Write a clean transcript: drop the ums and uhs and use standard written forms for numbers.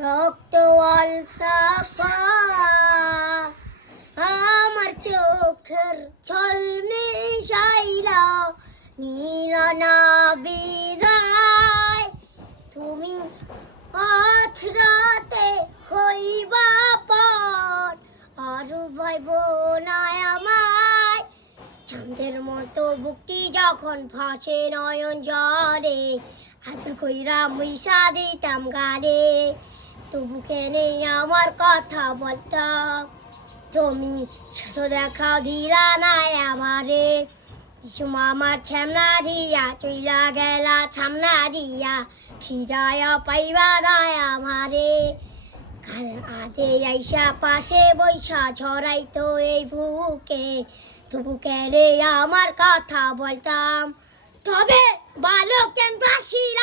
রক্ত আলতা আমার চোখের ছল মিশাইলা নীলানা বিদায় তুমি আজ রাতে হইবা পর আর ভাইব না আমায় চাঁদের মতো বুকটি যখন ভাসে নয়ন জলে আদর কইরা মুইসা দিতাম গালে তবু কেনে আমার কথা বলতাম তুমি শেষ দেখা দিলা নাই আমারে কিছু আমার ছামনা দিয়া চইলা গেলা ছামনা দিয়া ফিরায়া পাইবা নাই আমারে কারণ আদে আইসা পাশে বৈশা ঝরাইতো এই বুকে তবু কেনে আমার কথা বলতাম তবে বালক কেন বাসিলা